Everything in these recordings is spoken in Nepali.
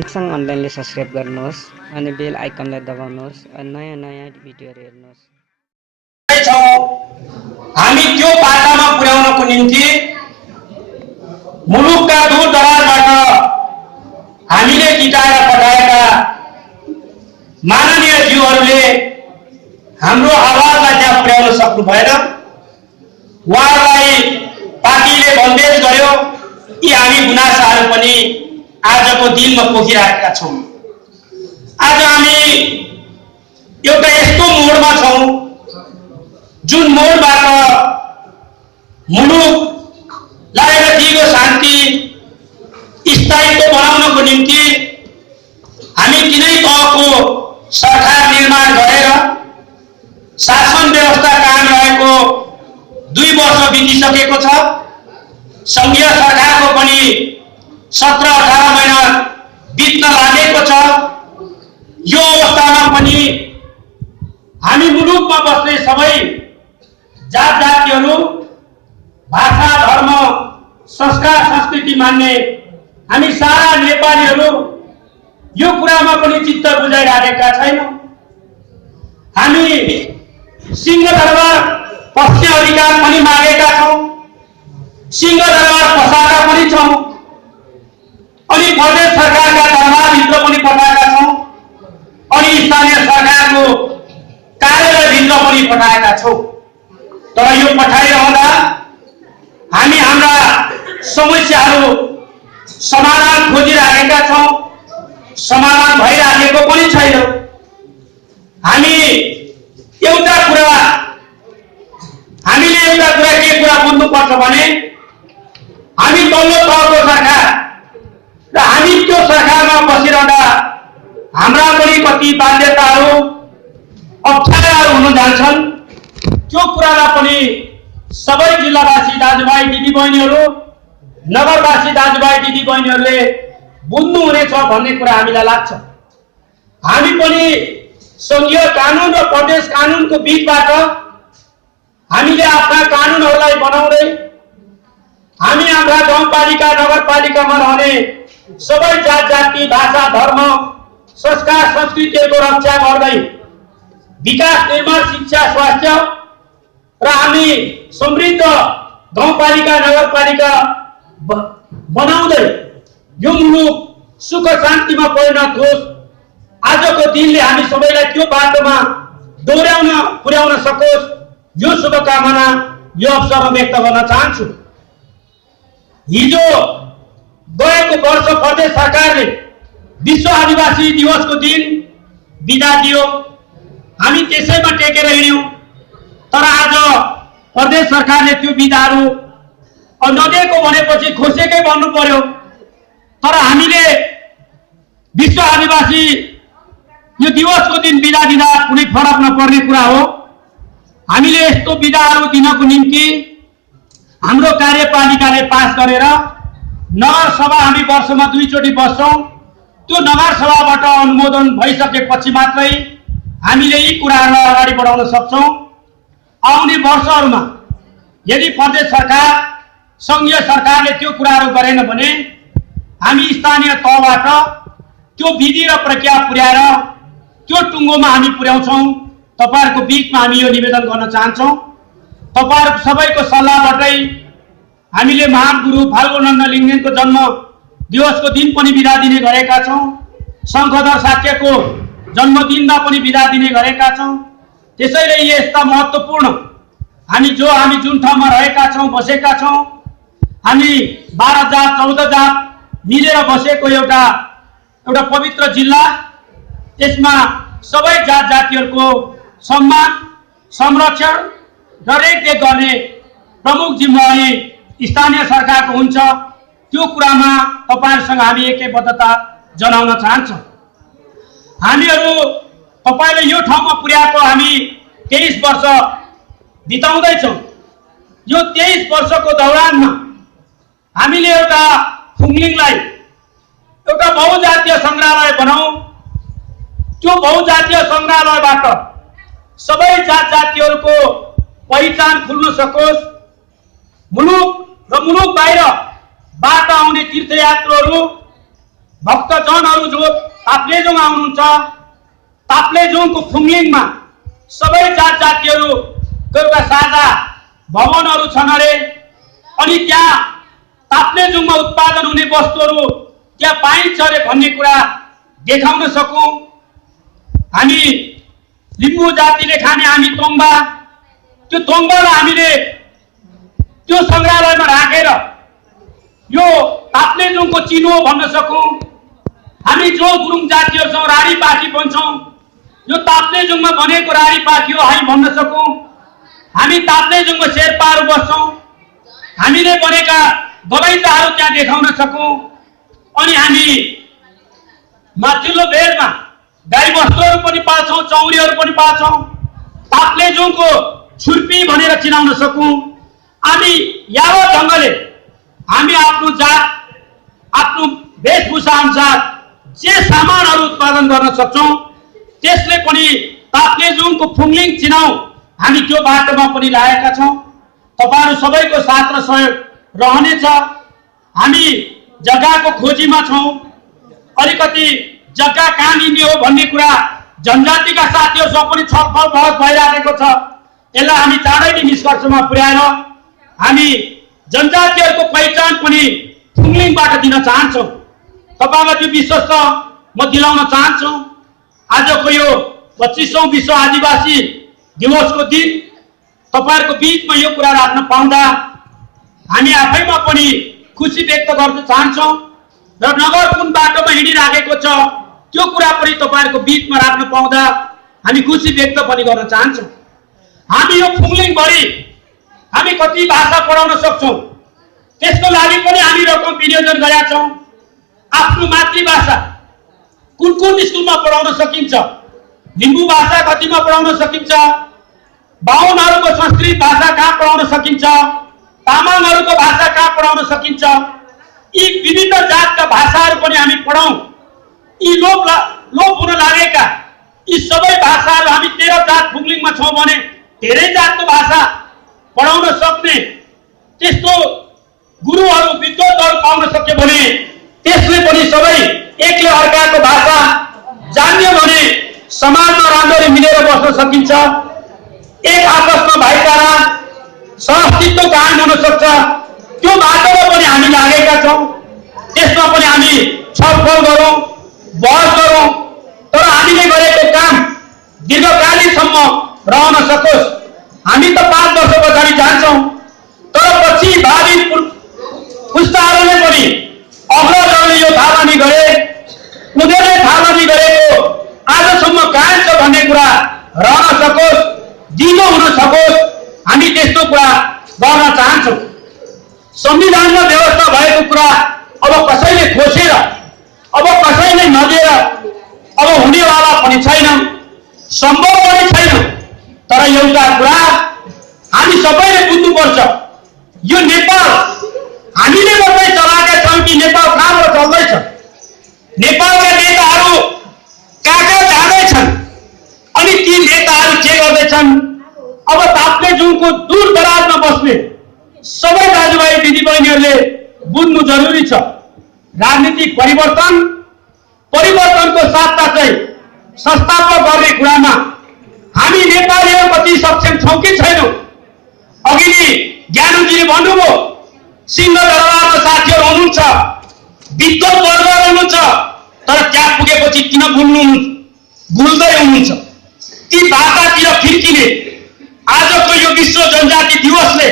सँगसँगै अनलाइनले सब्स्क्राइब गर्नुहोस् अनि बेल आइकनलाई दबाउनुहोस् अनि नयाँ भिडियोहरू हेर्नुहोस्। हामी त्यो बाटामा पुर्याउनको निम्ति मुलुकका दूर दराजबाट हामीले टिकाएर पठाएका माननीय ज्यूहरूले हाम्रो आवाजलाई त्यहाँ पुर्याउन सक्नु भएन। उहाँहरूलाई पार्टीले बन्देज गर्यो। यी हामी गुनासाहरू पनि आजको दिनमा पोखिराखेका छौँ। आज हामी एउटा यस्तो मोडमा छौँ जुन मोडबाट मुलुकलाई र दिगो शान्ति स्थायित्व बनाउनको निम्ति हामी तिनै तहको सरकार निर्माण गरेर शासन व्यवस्था कायम रहेको 2 वर्ष बितिसकेको छ। संघीय सरकारको पनि 17-18 महिना बित्न लागेको छ। यो अवस्थामा पनि हामी मुलुकमा बस्ने सबै जात जातिहरू भाषा धर्म संस्कार संस्कृति मान्ने हामी सारा नेपालीहरू यो कुरामा पनि चित्त बुझाइराखेका छैनौँ। हामी सिंहदरबार पस्ने अधिकार पनि मागेका छौँ, सिंहदरबार पसाएका पनि छौँ, अनि प्रदेश सरकारका दरबारभित्र पनि पठाएका छौँ, अनि स्थानीय सरकारको कार्यालयभित्र पनि पठाएका छौँ। तर यो पठाइरहँदा हामी हाम्रा समस्याहरू समाधान खोजिराखेका छौँ, समाधान भइराखेको पनि छैन। हामीले एउटा कुरा के कुरा बुझ्नुपर्छ भने हामी तल्लो तहको सरकार र हामी त्यो सरकारमा बसिरहँदा हाम्रा पनि कति बाध्यताहरू अप्ठ्याराहरू हुन जान्छन्। त्यो कुरालाई पनि सबै जिल्लावासी दाजुभाइ दिदीबहिनीहरू नगरवासी दाजुभाइ दिदीबहिनीहरूले बुझ्नु हुनेछ भन्ने कुरा हामीलाई लाग्छ। हामी पनि संघीय कानुन र प्रदेश कानुनको बीचबाट हामीले आफ्ना कानुनहरूलाई बनाउँदै हामी हाम्रा गाउँपालिका नगरपालिकामा रहने सबै जात जाति भाषा धर्म संस्कार संस्कृतिको रक्षा गर्दै विकास निर्माण शिक्षा स्वास्थ्य र हामी समृद्ध गाउँपालिका नगरपालिका बनाउँदै यो मुलुक सुख शान्तिमा परिणत होस्। आजको दिनले हामी सबैलाई त्यो बाटोमा पुर्याउन सकोस्। यो शुभकामना यो अवसरमा व्यक्त गर्न चाहन्छु। हिजो गएको वर्ष प्रदेश सरकारले विश्व आदिवासी दिवसको दिन बिदा दियो। हामी त्यसैमा टेकेर हिँड्यौँ। तर आज प्रदेश सरकारले त्यो बिदाहरू नदिएको भनेपछि खोसेकै भन्नु पर्यो। तर हामीले विश्व आदिवासी यो दिवसको दिन बिदा दिँदा कुनै फरक नपर्ने कुरा हो। हामीले यस्तो बिदाहरू दिनको निम्ति हाम्रो कार्यपालिकाले पास गरेर नगरसभा हामी वर्षमा 2 चोटि बस्छौँ। त्यो नगरसभाबाट अनुमोदन भइसकेपछि मात्रै हामीले यी कुराहरूलाई अगाडि बढाउन सक्छौँ। आउने वर्षहरूमा यदि प्रदेश सरकार संघीय सरकारले त्यो कुराहरू गरेन भने हामी स्थानीय तहबाट त्यो विधि र प्रक्रिया पुर्याएर त्यो टुङ्गोमा हामी पुर्याउँछौँ। तपाईहरुको बीचमा हामी यो निवेदन गर्न चाहन्छौँ। तपाईहरु सबैको सल्लाहबाटै हामीले महान गुरु फाल्गुनन्द लिङ्गदेनको जन्म दिवसको दिन पनि बिदा दिने गरेका छौँ। शङ्खधर शाक्यको जन्मदिनमा पनि बिदा दिने गरेका छौँ। त्यसैले यस्ता महत्त्वपूर्ण हामी जुन ठाउँमा रहेका छौँ बसेका छौँ, हामी 12 जात 14 जात मिलेर बसेको एउटा पवित्र जिल्ला, यसमा सबै जात जातिहरूको सम्मान संरक्षण र रेखदेख गर्ने प्रमुख जिम्मेवारी स्थानीय सरकारको हुन्छ। त्यो कुरामा तपाईहरुसँग हामी एकैबद्धता जनाउन चाहन्छौँ। हामीहरू तपाईले यो ठाउँमा पुर्याएको हामी 23 वर्ष बिताउँदैछौँ। यो 23 वर्षको दौरानमा हामीले एउटा फुङलिङलाई एउटा बहुजातीय संग्रहालय बनाऊ। त्यो बहुजातीय संग्रहालयबाट सबै जात जातिहरूको पहिचान खुल्न सकोस्। मुलुक र मुलुक बाहिरबाट आउने तीर्थयात्रुहरू भक्तजनहरू जो ताप्लेजुङ आउनुहुन्छ, ताप्लेजुङको फुङलिङमा सबै जात जातिहरूको एउटा साझा भवनहरू छन् अरे, अनि त्यहाँ ताप्लेजुङमा उत्पादन हुने वस्तुहरू त्यहाँ पाइन्छ अरे भन्ने कुरा देखाउन सकौँ। हामी लिम्बू जातिले खाने हामी तोङ्बा, त्यो तोङ्बालाई हामीले त्यो सङ्ग्रहालयमा राखेर यो ताप्लेजुङको चिनो भन्न सकौँ। हामी जो गुरुङ जातिहरू छौँ, राडी पाठी भन्छौँ, यो ताप्लेजुङमा बनेको राडी पाठी हो हामी भन्न सकौँ। हामी ताप्लेजुङमा शेर्पाहरू बस्छौँ, हामीले बनेका बगैँचाहरू त्यहाँ देखाउन सकौँ। अनि हामी माथिल्लो बेडमा गाईबस्तुहरू पनि पाल्छौँ, चौरीहरू पनि पाल्छौँ, ताप्लेजुङको छुर्पी भनेर चिनाउन सकौँ। अनि यावत ढङ्गले हामी आफ्नो जात, आफ्नो वेशभूषा अनुसार जे सामानहरू उत्पादन गर्न सक्छौँ, त्यसले पनि ताप्लेजुङको फुङलिङ चिनाउ हामी त्यो बाटोमा पनि लागेका छौँ। तपाईहरु सबैको साथ र सहयोग रहनेछ। हामी जग्गाको खोजीमा छौँ। अलिकति जग्गा कहाँ लिने हो भन्ने कुरा जनजातिका साथीहरूसँग पनि छलफल बहस भइरहेको छ। यसलाई हामी चाँडै नै निष्कर्षमा पुर्याएर हामी जनजातिहरूको पहिचान पनि फुङलिङबाट दिन चाहन्छौँ। तपाईलाई त्यो विश्वास म दिलाउन चाहन्छु। आजको यो 25औं विश्व आदिवासी दिवसको दिन तपाईहरुको बीचमा यो कुरा राख्न पाउँदा हामी आफैमा पनि खुसी व्यक्त गर्न चाहन्छौँ र नगर कुन बाटोमा हिँडिराखेको छ त्यो कुरा पनि तपाईहरुको बीचमा राख्न पाउँदा हामी खुसी व्यक्त पनि गर्न चाहन्छौँ। हामी यो फुङलिङभरि हामी कति भाषा पढाउन सक्छौँ त्यसको लागि पनि हामी रकम विनियोजन गरेका छौँ। आफ्नो मातृभाषा कुन कुन स्कुलमा पढाउन सकिन्छ, लिम्बू भाषा कतिमा पढाउन सकिन्छ, बाहुनहरूको संस्कृत भाषा कहाँ पढाउन सकिन्छ, तामाङहरूको भाषा कहाँ पढाउन सकिन्छ, यी विभिन्न जातका भाषाहरू पनि हामी पढाउँ। यी लोप हुन लागेका यी सबै भाषाहरू हामी 13 जात फुङलिङमा छौँ भने धेरै जातको भाषा पढाउन सक्ने त्यस्तो गुरुहरू विद्वतहरू पाउन सक्यो भने त्यसले पनि सबै एकले अर्काको भाषा जान्यो भने समाजमा राम्ररी मिलेर बस्न सकिन्छ। एक आपसमा भाइचारा सहअस्तित्व कायम हुन सक्छ। त्यो बाटोमा पनि हामी लागेका छौँ। त्यसमा पनि हामी छलफल गरौँ, बहस गरौँ, तर हामीले गरेको काम दीर्घकालीनसम्म रहन सकोस्। हामी त 5 वर्ष पछाडि जान्छौँ, तर पछि भावी पुस्ताहरूले पनि अग्रजहरूले यो थालनी गरे, उनीहरूले थालनी गरेको आजसम्म कायम छ भन्ने कुरा रहन सकोस्, दिगो हुन सकोस्। हामी त्यस्तो कुरा गर्न चाहन्छौँ। संविधानमा व्यवस्था भएको कुरा अब कसैले खोसेर, अब कसैले नदिएर अब हुनेवाला पनि छैन, सम्भव पनि छैन। तर एउटा कुरा हामी सबैले बुझ्नुपर्छ, यो नेपाल हामीले मात्रै चलाएका छौँ कि नेपाल कहाँबाट चल्दैछ? नेपालका नेताहरू कहाँ कहाँ जाँदैछन् अनि ती नेताहरू के गर्दैछन्? अब ताप्लेजुङको दूर दराजमा बस्ने सबै दाजुभाइ दिदीबहिनीहरूले बुझ्नु जरुरी छ। राजनीतिक परिवर्तनको साथसाथै संस्थापक गर्ने कुरामा हामी नेपालीहरू कति सक्षम छौँ कि छैनौँ? अघि नै ज्ञानुजीले भन्नुभयो, सिंहदरबारमा साथीहरू हुनुहुन्छ, विद्वत वर्गहरू हुनुहुन्छ, तर त्यहाँ पुगेपछि किन भुल्दै हुनुहुन्छ? ती बाटातिर फिर्किने आजको यो विश्व जनजाति दिवसले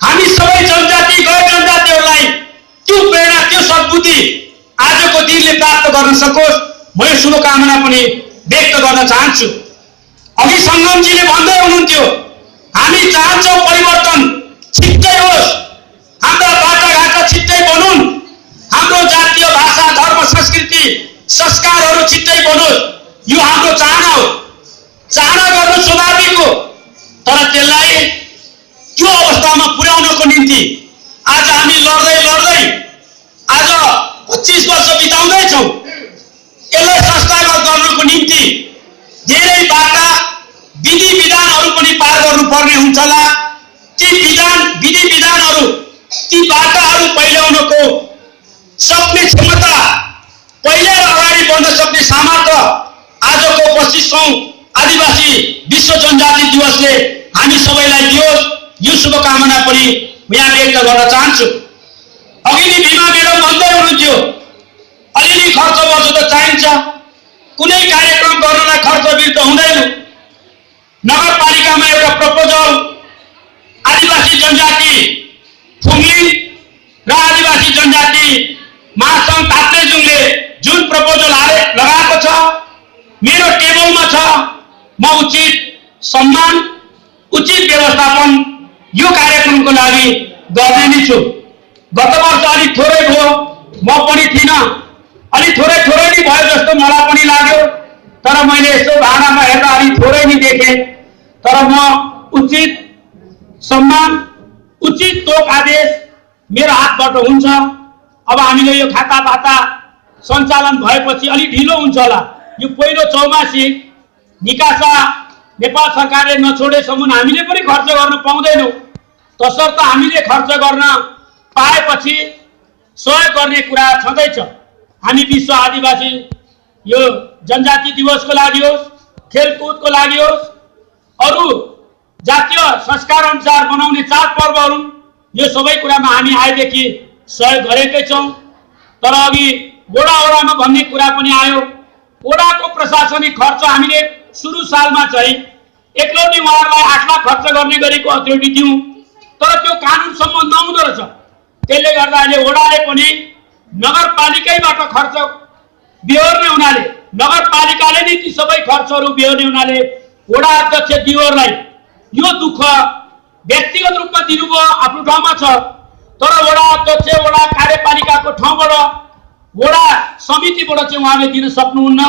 हामी सबै जनजाति गैर जनजातिहरूलाई त्यो प्रेरणा, त्यो सद्बुद्धि आजको दिनले प्राप्त गर्न सकोस्, म यो शुभकामना पनि व्यक्त गर्न चाहन्छु। अघि सङ्गमजीले भन्दै हुनुहुन्थ्यो, हामी चाहन्छौँ परिवर्तन छिट्टै होस्, हाम्रा बाटाघाटा छिट्टै बनुन्, हाम्रो जातीय भाषा, धर्म, संस्कृति, संस्कारहरू छिट्टै बनोस्। यो हाम्रो चाहना हो। चाहना गर्नु स्वाभाविक हो, तर त्यसलाई त्यो अवस्थामा पुर्याउनको निम्ति आज हामी लड्दै आज 25 वर्ष बिताउँदैछौँ। यसलाई संस्थागत गर्नको निम्ति धेरै बाटा विधि विधानहरू पनि पार गर्नुपर्ने हुन्छ होला। ती विधि विधानहरू, ती बाटाहरू पहिल्याउनको सक्ने क्षमता पहिले अगाडि बढ्न सक्ने सामर्थ्य आजको 25औं आदिवासी विश्व जनजाति दिवसले हामी सबैलाई दियोस्, यो शुभकामना पनि यहाँ व्यक्त गर्न चाहन्छु। अघि नै भीमा म्याडम भन्दै हुनुहुन्थ्यो, अलिअलि खर्च बचत त चाहिन्छ, कुनै कार्यक्रम गर्नलाई खर्च विरुद्ध हुँदैन। नगरपालिकामा एउटा प्रपोजल आदिवासी जनजाति फुङ्लिङ र आदिवासी जनजाति महासङ्घ ताप्लेजुङले जुन प्रपोजल लगाएको छ, मेरो टेबलमा छ। म उचित सम्मान, उचित व्यवस्थापन यो कार्यक्रमको लागि गर्ने नै छु। गत वर्ष अलिक थोरै भयो, म पनि थिइनँ, अलिक थोरै नै भयो जस्तो मलाई पनि लाग्यो, तर मैले यसो भाडामा हेर्दा अलिक थोरै नै देखेँ। तर म उचित सम्मान, उचित तोक आदेश मेरो हातबाट हुन्छ। अब हामीले यो खाता सञ्चालन भएपछि अलिक ढिलो हुन्छ होला। यो पहिलो चौमासी निकासा नेपाल सरकारले नछोडेसम्म हामीले पनि खर्च गर्न पाउँदैनौँ। तसर्थ हामीले खर्च गर्न पाएपछि सहयोग गर्ने कुरा छँदैछ। हामी विश्व आदिवासी यो जनजाति दिवसको लागि होस्, खेलकुदको लागि होस्, अरू जातीय संस्कार अनुसार बनाउने चाडपर्वहरू, यो सबै कुरामा हामी आएदेखि सहयोग गरेकै छौँ। तर अघि वडामा भन्ने कुरा पनि आयो। वडाको प्रशासनिक खर्च हामीले सुरु सालमा चाहिँ एकलौटी उहाँहरूलाई 8 लाख खर्च गर्ने गरेको अथोरिटी दियौँ, तर त्यो कानुनसम्म नहुँदो रहेछ। त्यसले गर्दा अहिले वडाले पनि नगरपालिकैबाट खर्च बिहोर्ने हुनाले, नगरपालिकाले नै ती सबै खर्चहरू बिहोर्ने हुनाले वडा अध्यक्ष दिवरलाई यो दुःख व्यक्तिगत रूपमा दिनुभयो, आफ्नो ठाउँमा छ। तर वडा अध्यक्ष, वडा कार्यपालिकाको ठाउँबाट, वडा समितिबाट चाहिँ उहाँले दिन सक्नुहुन्न।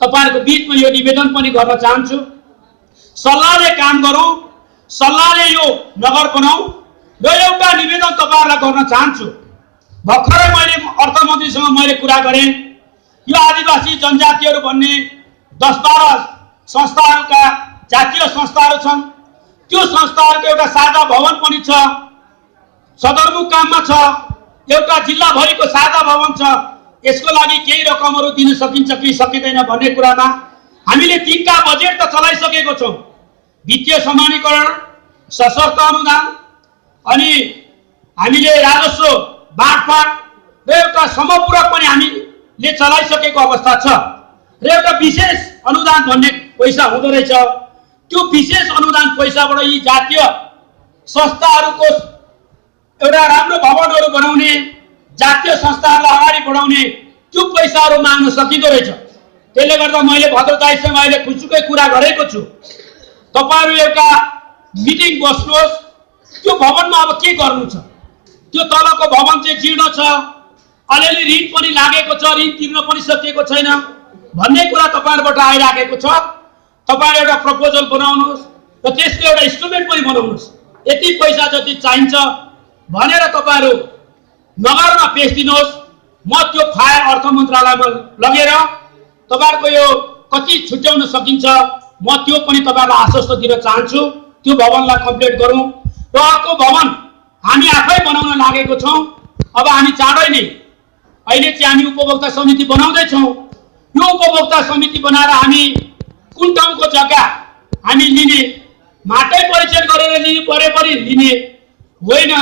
तपाईहरुको बीचमा यो निवेदन पनि गर्न चाहन्छु, सल्लाहले काम गरौँ, सल्लाहले यो नगर बनाऊ। र एउटा निवेदन तपाईहरुलाई गर्न चाहन्छु। भर्खरै मैले अर्थमन्त्रीसँग मैले कुरा गरेँ, यो आदिवासी जनजातिहरू भन्ने 10-12 संस्थाहरूका जातीय संस्थाहरू छन्। त्यो संस्थाहरूको एउटा साझा भवन पनि छ, सदरमुकाममा छ, एउटा जिल्लाभरिको साझा भवन छ। यसको लागि केही रकमहरू दिन सकिन्छ कि सकिँदैन भन्ने कुरामा हामीले 3 बजेट त चलाइसकेको छौँ। वित्तीय समानीकरण, सशर्त अनुदान, अनि हामीले राजस्व बाँडफाँड र एउटा समपूरक पनि हामीले चलाइसकेको अवस्था छ। र एउटा विशेष अनुदान भन्ने पैसा हुँदो रहेछ। त्यो विशेष अनुदान पैसाबाट यी जातीय संस्थाहरूको एउटा राम्रो भवनहरू बनाउने, जातीय संस्थाहरूलाई अगाडि बढाउने त्यो पैसाहरू माग्न सकिँदो रहेछ। त्यसले गर्दा मैले भद्रताईसँग अहिले खुसुकै कुरा गरेको छु। तपाईहरु एउटा मिटिङ बस्नुहोस्, त्यो भवनमा अब के गर्नु छ? त्यो तलको भवन चाहिँ जीर्ण छ, अलिअलि ऋण पनि लागेको छ, ऋण तिर्न पनि सकिएको छैन भन्ने कुरा तपाईहरुबाट आइराखेको छ। तपाईहरु एउटा प्रपोजल बनाउनुहोस् र त्यसको एउटा इन्स्ट्रुमेन्ट पनि बनाउनुहोस्। यति पैसा जति चाहिन्छ भनेर तपाईहरु नगरमा पेश दिनुहोस्। म त्यो फाइल अर्थ मन्त्रालयमा लगेर तपाईहरुको यो कति छुट्याउन सकिन्छ म त्यो पनि तपाईहरुलाई आश्वस्त दिन चाहन्छु। त्यो भवनलाई कम्प्लिट गरौँ र अर्को भवन हामी आफै बनाउन लागेको छौँ। अब हामी चाँडै नै अहिले चाहिँ हामी उपभोक्ता समिति बनाउँदै छौँ। यो उपभोक्ता समिति बनाएर हामी कुन ठाउँको जग्गा हामी लिने, माटै परीक्षण गरेर लिनु परे पनि लिने होइन,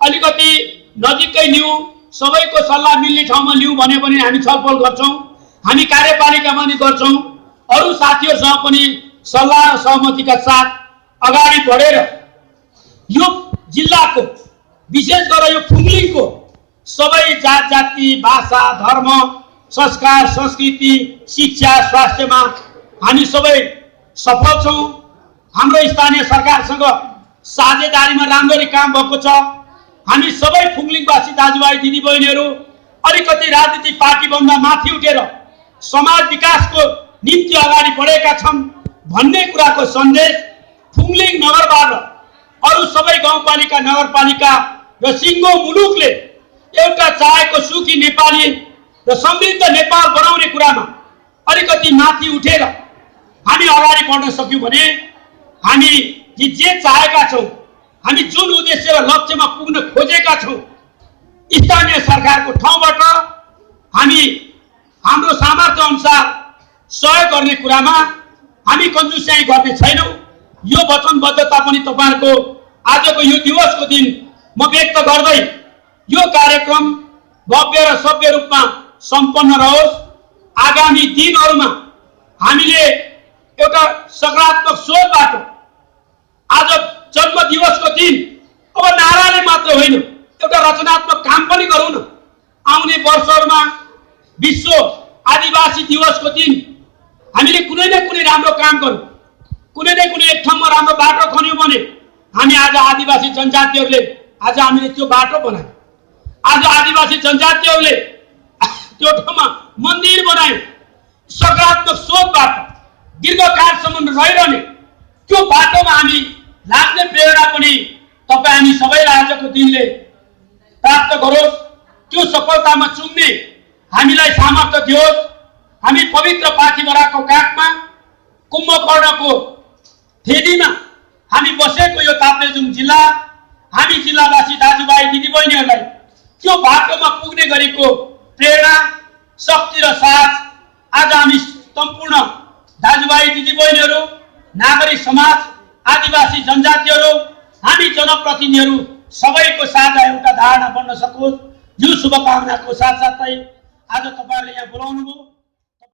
अलिकति नजिकै लिउँ, सबैको सल्लाह मिल्ने ठाउँमा लिउँ भने पनि हामी छलफल गर्छौँ। हामी कार्यपालिकामा नि गर्छौँ, अरू साथीहरूसँग पनि सल्लाह र सहमतिका साथ अगाडि बढेर यो जिल्लाको विशेष गरेर यो फुङ्लिङको सबै जात जाति, भाषा, धर्म, संस्कार, संस्कृति, शिक्षा, स्वास्थ्यमा हामी सबै सफल छौँ। हाम्रो स्थानीय सरकारसँग साझेदारीमा राम्ररी काम भएको छ। हामी सबै फुङ्लिङवासी दाजुभाइ दिदीबहिनीहरू अलिकति राजनीतिक पार्टीभन्दा माथि उठेर समाज विकासको निम्ति अगाडि बढेका छन् भन्ने कुराको सन्देश फुङ्लिङ नगरबाट अरू सबै गाउँपालिका, नगरपालिका र सिङ्गो मुलुकले एउटा चाहेको सुखी नेपाली र समृद्ध नेपाल बनाउने कुरामा अलिकति माथि उठेर हामी अगाडि बढ्न सक्यौँ भने हामी जे चाहेका छौँ, हामी जुन उद्देश्य र लक्ष्यमा पुग्न खोजेका छौँ, स्थानीय सरकारको ठाउँबाट हामी हाम्रो सामर्थ्य अनुसार सहयोग गर्ने कुरामा हामी कन्जुस्याइ गर्ने छैनौं। यो वचनबद्धता पनि तपाईहरुको आजको यो दिवसको दिन म व्यक्त गर्दै यो कार्यक्रम भव्य र सभ्य रूपमा सम्पन्न रहोस्। आगामी दिनहरुमा हामीले एउटा सकारात्मक सोचबाट आज जन्म दिवसको दिन अब नाराले मात्र होइन, एउटा रचनात्मक काम पनि गरौँ न। आउने वर्षहरुमा विश्व आदिवासी दिवसको दिन हामीले कुनै न कुनै राम्रो काम गरौँ, कुनै न कुनै एक ठाउँमा राम्रो बाटो खन्यौं भने हामी आज आदिवासी जनजातिहरुले आज हामीले त्यो बाटो बनायौं। आज आदिवासी जनजातिहरुले त्यो ठाउँमा मन्दिर बनायौं। सकारात्मक सोचबाट दीर्घकालसम्म रहिरहने त्यो बाटोमा हामी लाग्ने प्रेरणा पनि तपाई हामी सबैलाई आजको दिनले प्राप्त गरोस्। त्यो सफलतामा चुम्ने हामीलाई सामर्थ्य दियोस्। हामी पवित्र पाथिभराको काखमा कुम्भकर्णको फेदीमा हामी बसेको यो ताप्लेजुङ जिल्ला, हामी जिल्लावासी दाजुभाइ दिदीबहिनीहरूलाई त्यो बाटोमा पुग्ने गरेको प्रेरणा, शक्ति र साथ आज हामी सम्पूर्ण दाजुभाइ दिदीबहिनीहरू, नागरिक समाज, आदिवासी जनजातिहरू, हामी जनप्रतिनिधिहरू सबैको साझा एउटा धारणा बन्न सकोस्। यो शुभकामनाको साथसाथै आज तपाईहरुले यहाँ बोलाउनुभयो।